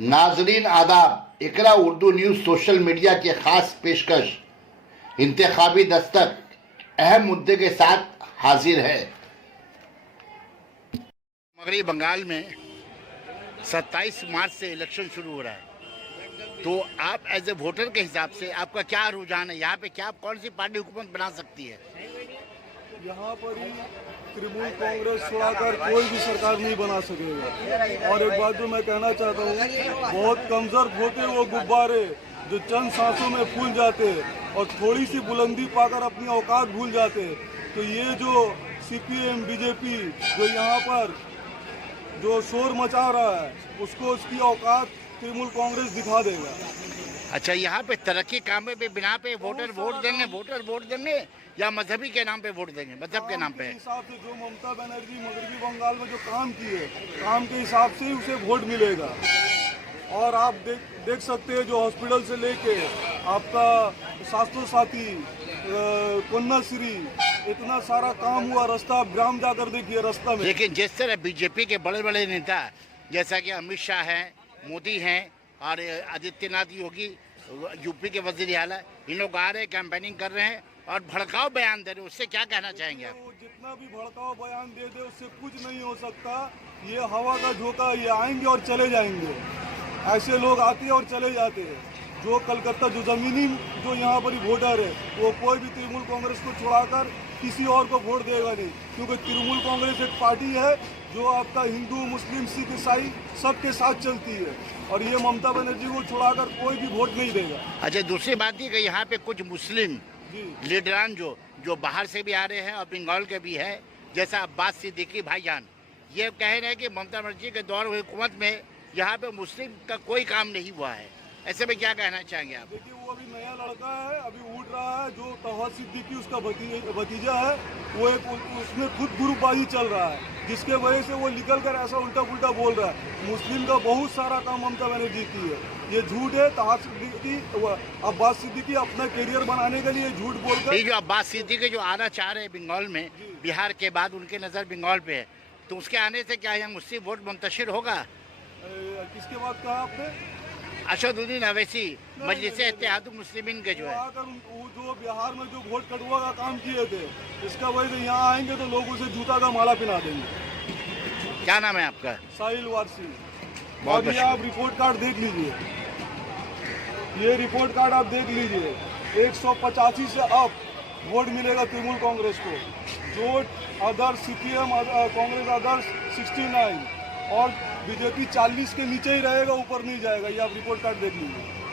नाजरीन आदाब, इकरा Urdu news social media की खास पेशकश इंतखाबी दस्तक अहम मुद्दे के साथ हाजिर है। मगरबी बंगाल में 27 मार्च से इलेक्शन शुरू हो रहा है, तो आप एज ए वोटर के हिसाब से आपका क्या रुझान है? यहाँ पे क्या कौन सी पार्टी हुकूमत बना सकती है? यहाँ पर ही तृणमूल कांग्रेस छोड़ाकर कोई भी सरकार नहीं बना सकेगा। और एक बात जो मैं कहना चाहता हूँ, बहुत कमजोर होते वो गुब्बारे जो चंद सांसों में फूल जाते और थोड़ी सी बुलंदी पाकर अपनी औकात भूल जाते। तो ये जो सीपीएम बीजेपी जो यहाँ पर जो शोर मचा रहा है, उसको उसकी औकात तृणमूल कांग्रेस दिखा देगा। अच्छा, यहाँ पे तरक्की काम पे बिना पे वोटर वोट देंगे या मजहबी के नाम पे वोट देंगे? मजहब के नाम पे हिसाब से जो ममता बनर्जी मगरबी बंगाल में जो काम किए, काम के हिसाब से ही उसे वोट मिलेगा। और आप देख सकते हैं जो हॉस्पिटल से लेके आपका स्वास्थ्य साथी, कन्याश्री, इतना सारा काम हुआ। रास्ता आप ग्राम जाकर देखिए रास्ता में। लेकिन जिस तरह बीजेपी के बड़े बड़े नेता जैसा कि अमित शाह हैं, मोदी हैं और आदित्यनाथ योगी यूपी के वजीर आला, इन लोग आ रहे हैं, कैंपेनिंग कर रहे हैं और भड़काऊ बयान दे रहे हैं, उससे क्या कहना चाहेंगे आप? तो जितना भी भड़काऊ बयान दे दे उससे कुछ नहीं हो सकता। ये हवा का झोंका, ये आएंगे और चले जाएंगे। ऐसे लोग आते हैं और चले जाते हैं। जो कलकत्ता जो जमीनी जो यहाँ पर वोटर है, वो कोई भी तृणमूल कांग्रेस को छोड़ाकर किसी और को वोट देगा नहीं, क्योंकि तृणमूल कांग्रेस एक पार्टी है जो आपका हिंदू, मुस्लिम, सिख, ईसाई सबके साथ चलती है। और ये ममता बनर्जी को छोड़ाकर कोई भी वोट नहीं देगा। अच्छा, दूसरी बात ये कि यहाँ पे कुछ मुस्लिम लीडरान जो बाहर से भी आ रहे हैं और बंगाल के भी है, जैसा अब्बास सिद्दीकी भाईजान, ये कह रहे हैं कि ममता बनर्जी के दौर हुकूमत में यहाँ पे मुस्लिम का कोई काम नहीं हुआ है। ऐसे में क्या कहना चाहेंगे आप? देखिए, वो अभी नया लड़का है, अभी उठ रहा है। जो तौहीद सिद्दीकी उसका भतीजा है, वो एक उसमें खुद ग्रुपबाजी चल रहा है, जिसके वजह से वो निकल कर ऐसा उल्टा पुल्टा बोल रहा है। मुस्लिम का बहुत सारा काम ममता बनर्जी की है, ये झूठ है। तौहीद सिद्दीकी, अब्बास सिद्दीकी अपना करियर बनाने के लिए झूठ बोलकर, ये जो अब्बास सिद्दीकी जो आना चाह रहे हैं बंगाल में, बिहार के बाद उनकी नज़र बंगाल पे है, तो उसके आने से क्या यहाँ मुस्लिम वोट मुंतशिर होगा? किसके बाद कहा आपने? असदुद्दीन अवैसी, मजलिस इत्तेहादुल मुस्लिमीन के जो है, जो बिहार में जो वोट कटुआ का काम किए थे, इसका वजह से यहाँ आएंगे तो लोग उसे जूता का माला पहना देंगे। क्या नाम है आपका? साहिल वारसी। बहुत और ये आप रिपोर्ट कार्ड देख लीजिए, ये रिपोर्ट कार्ड आप देख लीजिए। 185 से अब वोट मिलेगा तृणमूल कांग्रेस को। जो अदर्स सीपीएम कांग्रेस अदर्स 69 और बीजेपी 40 के नीचे ही रहेगा, ऊपर नहीं जाएगा। ये आप रिपोर्ट कार्ड देख लीजिए।